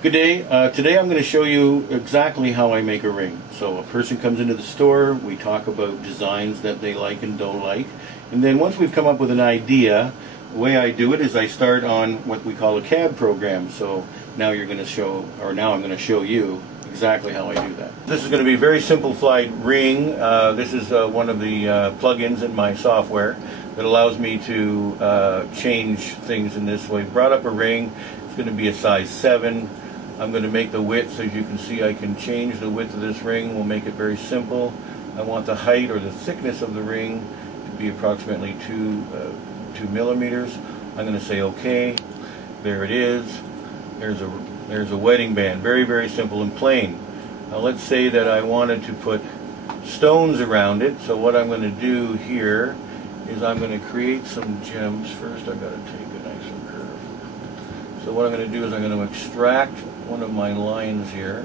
Good day. Today I'm going to show you exactly how I make a ring. So a person comes into the store, we talk about designs that they like and don't like, and then once we've come up with an idea, the way I do it is I start on what we call a CAD program. So now I'm going to show you exactly how I do that. This is going to be a very simplified ring. This is one of the plugins in my software that allows me to change things in this way. Brought up a ring. It's going to be a size 7. I'm going to make the width. As you can see, I can change the width of this ring. We'll make it very simple. I want the height or the thickness of the ring to be approximately 2 millimeters. I'm going to say OK. There it is. There's a wedding band. Very, very simple and plain. Now let's say that I wanted to put stones around it. So what I'm going to do here is I'm going to create some gems. First I've got to take a nice curve. So what I'm going to do is I'm going to extract one of my lines here.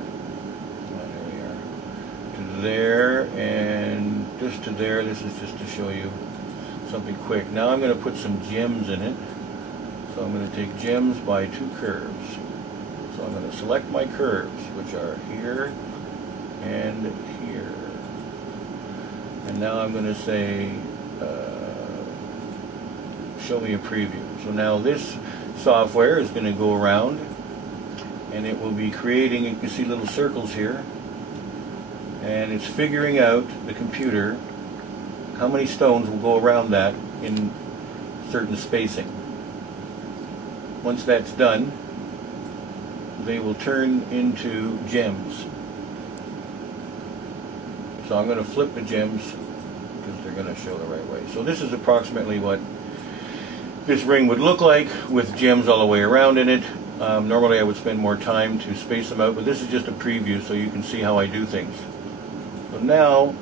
There we are. To there and just to there. This is just to show you something quick. Now I'm going to put some gems in it. So I'm going to take gems by 2 curves. So I'm going to select my curves, which are here and here. And now I'm going to say, show me a preview. So now this software is going to go around and it will be creating, you can see little circles here, and it's figuring out, the computer, how many stones will go around that in certain spacing. Once that's done, they will turn into gems. So I'm going to flip the gems because they're going to show the right way. So this is approximately what this ring would look like with gems all the way around in it. Normally I would spend more time to space them out, but this is just a preview so you can see how I do things. So now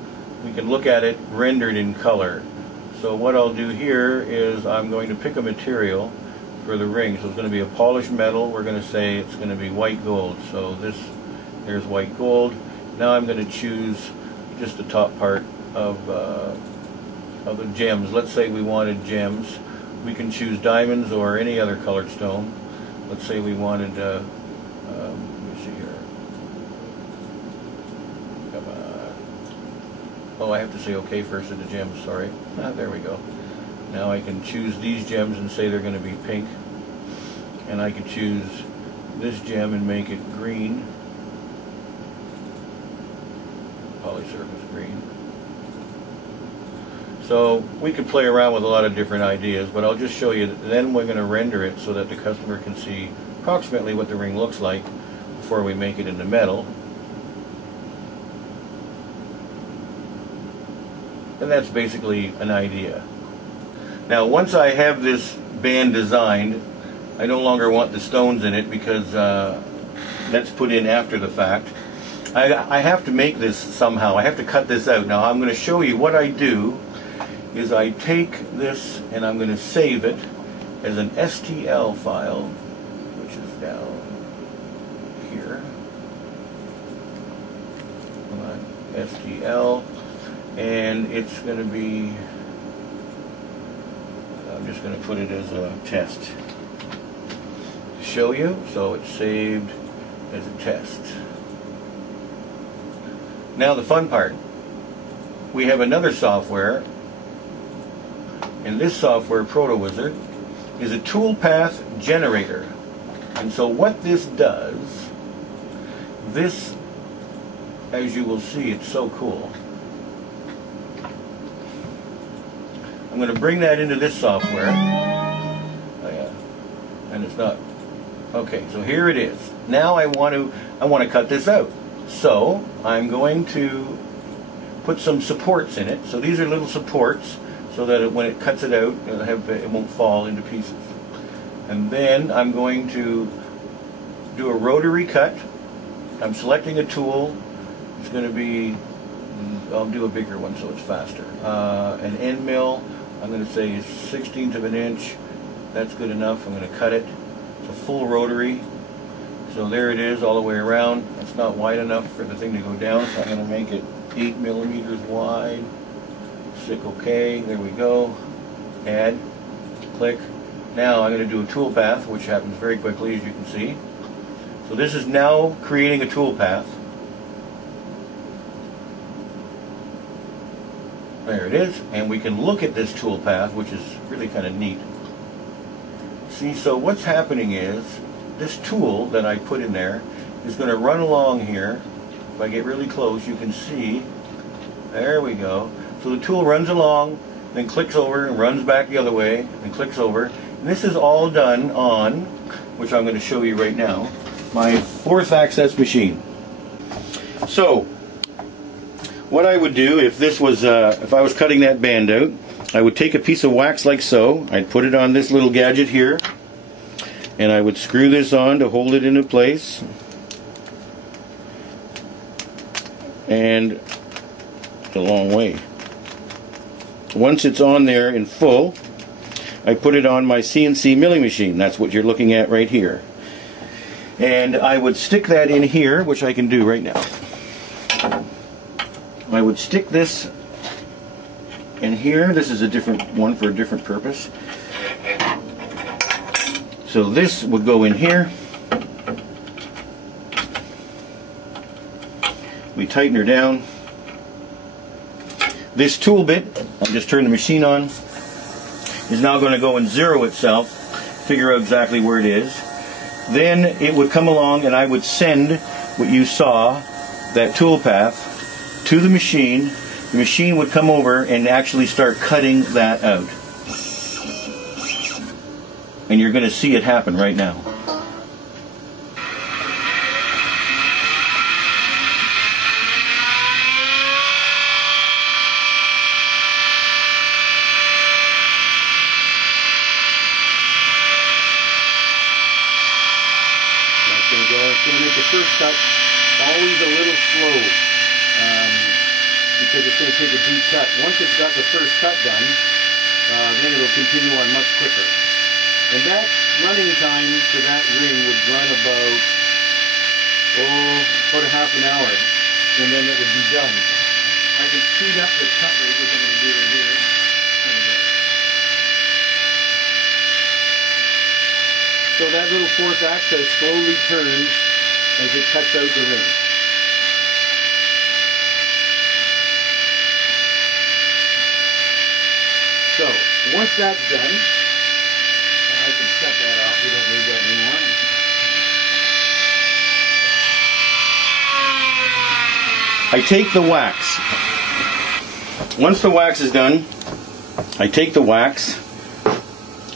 we can look at it rendered in color. So what I'll do here is I'm going to pick a material for the ring. So it's going to be a polished metal. We're going to say it's going to be white gold. So there's white gold. Now I'm going to choose just the top part of the gems. Let's say we wanted gems. We can choose diamonds or any other colored stone. Let's say we wanted, let me see here. Come on. Oh, I have to say OK first to the gems, sorry. There we go. Now I can choose these gems and say they're going to be pink. And I can choose this gem and make it green. Polysurface green. So we could play around with a lot of different ideas, but I'll just show you that then we're going to render it so that the customer can see approximately what the ring looks like before we make it into metal. And that's basically an idea. Now once I have this band designed, I no longer want the stones in it because that's put in after the fact. I have to make this somehow. I have to cut this out. Now I'm going to show you what I do is I take this and I'm going to save it as an STL file, which is down here. STL, and it's going to be, I'm just going to put it as a test to show you. So it's saved as a test. Now the fun part, we have another software, and this software, ProtoWizard, is a toolpath generator. And so what this does, this, as you will see, it's so cool. I'm going to bring that into this software. Oh yeah, and it's not. Okay, so here it is. Now I want to cut this out. So I'm going to put some supports in it. So these are little supports, so that when it cuts it out, it won't fall into pieces. And then I'm going to do a rotary cut. I'm selecting a tool. It's going to be, I'll do a bigger one so it's faster. An end mill, I'm going to say 1/16 of an inch. That's good enough. I'm going to cut it. It's a full rotary. So there it is all the way around. It's not wide enough for the thing to go down, so I'm going to make it 8 millimeters wide. Click OK, there we go. Add, click. Now I'm going to do a toolpath, which happens very quickly, as you can see. So this is now creating a tool path. There it is, and we can look at this tool path, which is really kind of neat. See, so what's happening is this tool that I put in there is going to run along here. If I get really close, you can see. There we go. So the tool runs along, then clicks over and runs back the other way, and clicks over. And this is all done on, which I'm going to show you right now, my 4th access machine. So what I would do if this was, if I was cutting that band out, I would take a piece of wax like so. I'd put it on this little gadget here, and I would screw this on to hold it into place. And it's a long way. Once it's on there in full, I put it on my CNC milling machine. That's what you're looking at right here. And I would stick that in here, which I can do right now. I would stick this in here. This is a different one for a different purpose. So this would go in here. We tighten her down. This tool bit, I'll just turn the machine on, is now going to go and zero itself, figure out exactly where it is. Then it would come along and I would send what you saw, that tool path, to the machine. The machine would come over and actually start cutting that out. And you're going to see it happen right now. It's going to make the first cut always a little slow because it's going to take a deep cut. Once it's got the first cut done, then it'll continue on much quicker. And that running time for that ring would run about a half an hour, and then it would be done. I can speed up the cut rate, which I'm going to do right here. So that little 4th access slowly turns as it cuts out the ring. So, once that's done, I can set that off, we don't need that anymore. I take the wax. Once the wax is done, I take the wax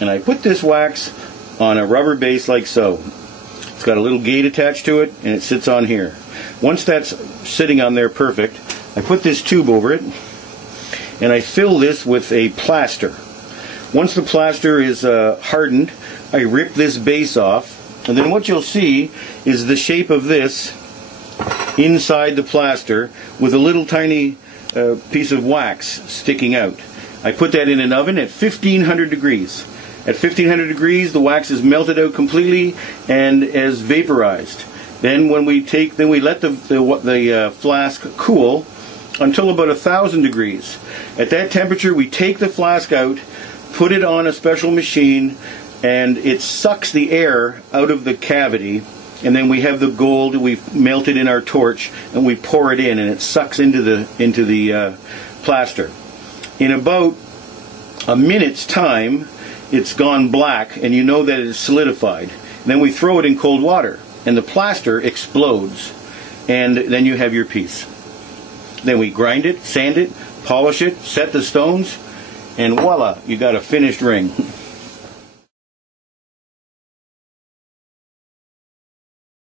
and I put this wax on a rubber base like so. It's got a little gate attached to it and it sits on here. Once that's sitting on there perfect, I put this tube over it and I fill this with a plaster. Once the plaster is hardened, I rip this base off, and then what you'll see is the shape of this inside the plaster with a little tiny piece of wax sticking out. I put that in an oven at 1500 degrees. At 1500 degrees, the wax is melted out completely and is vaporized. Then when we let the flask cool until about 1000 degrees. At that temperature, we take the flask out, put it on a special machine, and it sucks the air out of the cavity. And then we have the gold, we melt it in our torch, and we pour it in, and it sucks into the plaster. In about a minute's time, it's gone black, and you know that it is solidified. And then we throw it in cold water, and the plaster explodes, and then you have your piece. Then we grind it, sand it, polish it, set the stones, and voila, you got a finished ring.